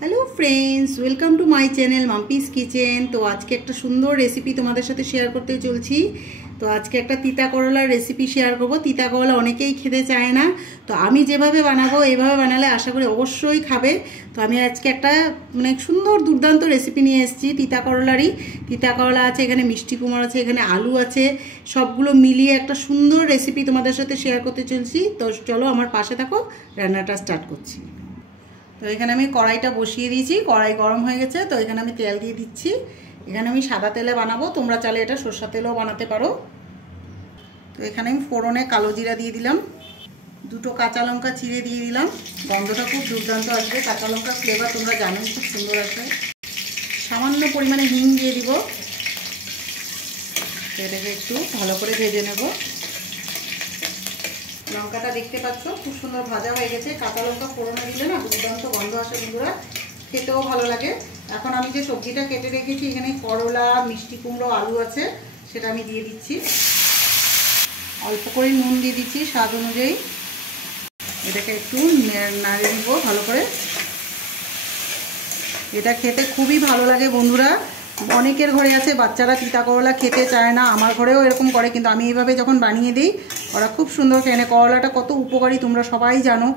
Hello friends welcome to my channel Mampi's kitchen. तो आज के एक सुंदर रेसिपि तुम्हारे साथे शेयर करते चलছি। तो आज के एक तीता करलार रेसिपि शेयर करब। तीता करला अनेकेई खेते चाय ना, तो आमी जेभाবে বানাবো এইভাবে বানালে আশা করি অবশ্যই খাবে। তো আমি আজকে একটা মানে সুন্দর দুর্দান্ত রেসিপি নিয়ে এসেছি तीता করলারই। तीता করলা আছে, এখানে মিষ্টি কুমড়া আছে, এখানে আলু আছে, সবগুলো মিলিয়ে একটা সুন্দর রেসিপি তোমাদের সাথে শেয়ার করতে চলছি। তো চলো আমার পাশে থাকো, রান্নাটা স্টার্ট করছি। তো এখানে আমি কড়াইটা বসিয়ে দিয়েছি, কড়াই গরম হয়ে গেছে। তো এখানে আমি তেল দিয়ে দিচ্ছি। এখানে আমি সাদা তেলে বানাবো, তোমরা চাইলে এটা সরষা তেলেও বানাতে পারো। তো এখানে আমি ফোড়নে কালো জিরা দিয়ে দিলাম, দুটো কাঁচা লঙ্কা চিড়ে দিয়ে দিলাম। গন্ধটা খুব দুর্দান্ত আসবে, কাঁচা লঙ্কার ফ্লেভার তোমরা জানো খুব সুন্দর আসে। সামান্য পরিমাণে হিং দিয়ে দিব। এটাকে একটু ভালো করে ভেজে নেব। লঙ্কাটা দেখতে পাচ্ছ খুব সুন্দর ভাজা হয়ে গেছে। কাঁচা লঙ্কা ফোড়নে দিলে না দুর্দান্ত গন্ধ আসে বন্ধুরা, খেতেও ভালো লাগে। এখন আমি যে সবজিটা কেটে রেখেছি, এখানে করলা, মিষ্টি কুমড়ো, আলু আছে, সেটা আমি দিয়ে দিচ্ছি। অল্প করে নুন দিয়ে দিচ্ছি স্বাদ অনুযায়ী। এটাকে একটু নাড়িয়ে দিব ভালো করে। এটা খেতে খুবই ভালো লাগে বন্ধুরা। অনেকের ঘরে আছে বাচ্চারা তিতা করলা খেতে চায় না, আমার ঘরেও এরকম করে, কিন্তু আমি এইভাবে যখন বানিয়ে দিই ওরা খুব সুন্দর খেয়ে। করলাটা কত উপকারী তোমরা সবাই জানো।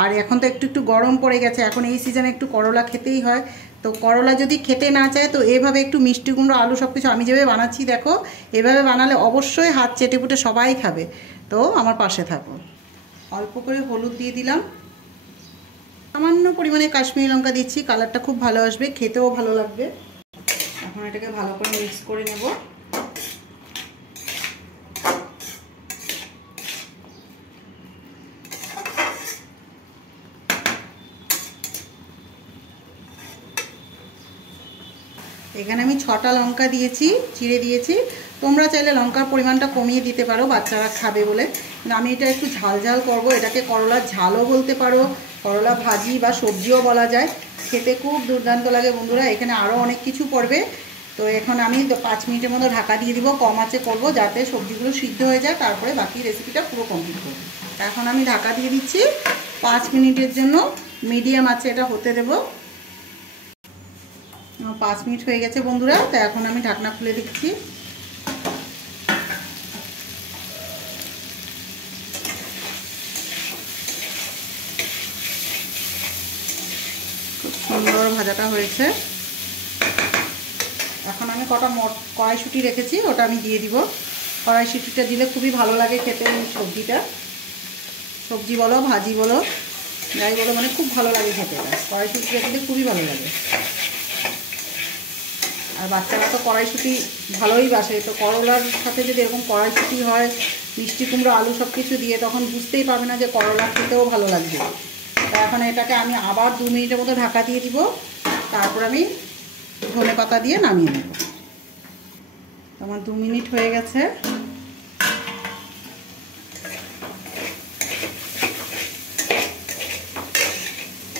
আর এখন তো একটু একটু গরম পড়ে গেছে, এখন এই সিজনে একটু করলা খেতেই হয়। তো করলা যদি খেতে না চায় তো এভাবে একটু মিষ্টি কুমড়ো, আলু সব কিছু আমি যেভাবে বানাচ্ছি দেখো, এভাবে বানালে অবশ্যই হাত চেটেপুটে সবাই খাবে। তো আমার পাশে থাকো। অল্প করে হলুদ দিয়ে দিলাম, সামান্য পরিমাণে কাশ্মীরি লঙ্কা দিচ্ছি, কালারটা খুব ভালো আসবে, খেতেও ভালো লাগবে। এখন এটাকে ভালো করে মিক্স করে নেব। এখানে আমি 6টা লঙ্কা দিয়েছি, চিড়ে দিয়েছি। তোমরা চাইলে লঙ্কার পরিমাণটা কমিয়ে দিতে পারো, বাচ্চারা খাবে বলে। আমি এটা একটু ঝাল ঝাল করবো। এটাকে করলার ঝালও বলতে পারো, করলা ভাজি বা সবজিও বলা যায়। খেতে খুব দুর্দান্ত লাগে বন্ধুরা। এখানে আরও অনেক কিছু পড়বে। তো এখন আমি 5 মিনিটের মতো ঢাকা দিয়ে দিব, কম আঁচে করবো যাতে সবজিগুলো সিদ্ধ হয়ে যায়, তারপরে বাকি রেসিপিটা পুরো কমপ্লিট করবো। এখন আমি ঢাকা দিয়ে দিচ্ছি 5 মিনিটের জন্য, মিডিয়াম আঁচে এটা হতে দেব। 5 মিনিট হয়ে গেছে বন্ধুরা। তো এখন আমি ঢাকনা খুলে দিচ্ছি। খুব সুন্দর ভাজাটা হয়েছে। এখন আমি কটা কড়াইশুঁটি রেখেছি, ওটা আমি দিয়ে দিব। কড়াইশুঁটিটা দিলে খুবই ভালো লাগে খেতে। সবজিটা, সবজি বলো ভাজি বলো যাই বলো, মানে খুব ভালো লাগে খেতে। এটা কড়াইশুঁটিটা দিলে খুবই ভালো লাগে। আর বাচ্চারা তো কড়াইশুঁটি ভালোই বাসে। তো করলার সাথে যদি এরকম কড়াইশুঁটি হয়, মিষ্টি কুমড়ো, আলু সব কিছু দিয়ে, তখন বুঝতেই পারবে না যে করলা খেতেও ভালো লাগবে। তো এখন এটাকে আমি আবার 2 মিনিটের মতো ঢাকা দিয়ে দিব, তারপর আমি ধনে পাতা দিয়ে নামিয়ে নেব। আমার 2 মিনিট হয়ে গেছে।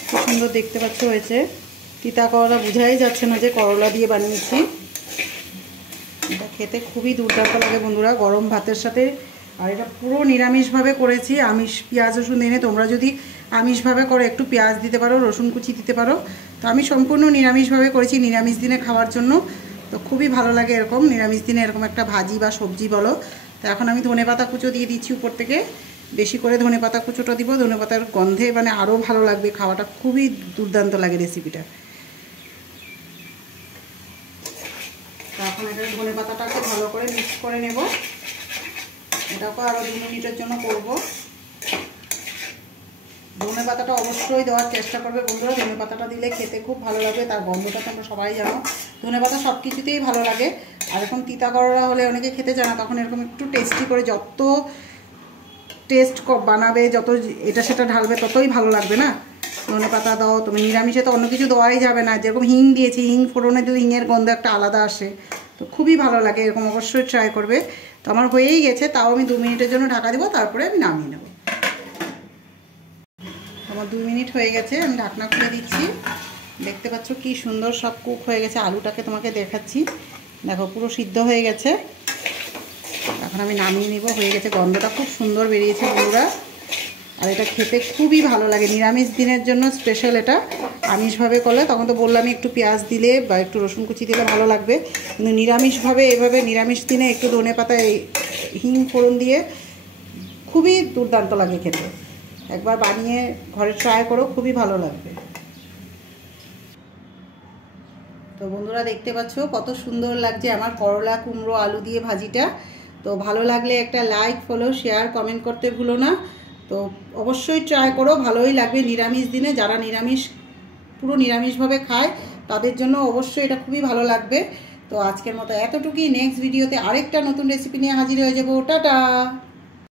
খুব সুন্দর দেখতে পাচ্ছ হয়েছে। তিতা করলা বোঝাই যাচ্ছে না যে করলা দিয়ে বানিয়েছি। এটা খেতে খুবই দুর্দান্ত লাগে বন্ধুরা গরম ভাতের সাথে। আর এটা পুরো নিরামিষভাবে করেছি, আমিষ পেঁয়াজ রসুন এনে। তোমরা যদি আমিষভাবে করো একটু পেঁয়াজ দিতে পারো, রসুন কুচি দিতে পারো। তো আমি সম্পূর্ণ নিরামিষভাবে করেছি, নিরামিষ দিনে খাওয়ার জন্য। তো খুবই ভালো লাগে এরকম নিরামিষ দিনে এরকম একটা ভাজি বা সবজি বলো। তো এখন আমি ধনেপাতা কুচো দিয়ে দিচ্ছি উপর থেকে। বেশি করে ধনেপাতা কুচোটা দিব, ধনেপাতার গন্ধে মানে আরও ভালো লাগবে, খাওয়াটা খুবই দুর্দান্ত লাগে রেসিপিটা। তো এখন এটা ধনেপাতাটাকে ভালো করে মিক্স করে নেব। এটাকে আরও 2 মিনিটের জন্য করব। ধনেপাতাটা অবশ্যই দেওয়ার চেষ্টা করবে বন্ধুরা। ধনেপাতাটা দিলে খেতে খুব ভালো লাগবে, তার গন্ধটা তোমরা সবাই জানো। ধনেপাতা সব কিছুতেই ভালো লাগে। আর এখন তিতা করলা হলে অনেকে খেতে চায় না, তখন এরকম একটু টেস্টি করে যত টেস্ট বানাবে, যত এটা সেটা ঢালবে, ততই ভালো লাগবে না। ধনেপাতা দাও তুমি, নিরামিষে তো অন্য কিছু দেওয়াই যাবে না। যেরকম হিং দিয়েছি, হিং ফোড়নে দিলে হিংয়ের গন্ধ একটা আলাদা আসে, তো খুবই ভালো লাগে। এরকম অবশ্যই ট্রাই করবে। তো আমার হয়েই গেছে, তাও আমি 2 মিনিটের জন্য ঢাকা দেবো, তারপরে আমি নামিয়ে নেব। আমার 2 মিনিট হয়ে গেছে, আমি ঢাকনা খুলে দিচ্ছি। দেখতে পাচ্ছ কি সুন্দর সব কুক হয়ে গেছে। আলুটাকে তোমাকে দেখাচ্ছি, দেখো পুরো সিদ্ধ হয়ে গেছে। এখন আমি নামিয়ে নিব, হয়ে গেছে। গন্ধটা খুব সুন্দর বেরিয়েছে বন্ধুরা। আর এটা খেতে খুবই ভালো লাগে। নিরামিষ দিনের জন্য স্পেশাল এটা। আমিষভাবে করলে তখন তো বললামই একটু পেঁয়াজ দিলে বা একটু রসুন কুচি দিলে ভালো লাগবে, কিন্তু নিরামিষভাবে এভাবে নিরামিষ দিনে একটু ধনেপাতা হিং ফোড়ন দিয়ে খুবই দুর্দান্ত লাগে খেতে। একবার বানিয়ে ঘরে ট্রাই করো, খুবই ভালো লাগবে। তো বন্ধুরা দেখতে পাচ্ছ কত সুন্দর লাগছে আমার করলা কুমড়ো আলু দিয়ে ভাজিটা। তো ভালো লাগলে একটা লাইক, ফলো, শেয়ার, কমেন্ট করতে ভুলো না। তো অবশ্যই ট্রাই করো, ভালোই লাগবে নিরামিষ দিনে। যারা নিরামিষ পুরো নিরামিষভাবে খায় তাদের জন্য অবশ্যই এটা খুবই ভালো লাগবে। তো আজকের মতো এতটুকুই। নেক্সট ভিডিওতে আরেকটা নতুন রেসিপি নিয়ে হাজির হয়ে যাবো। টাটা।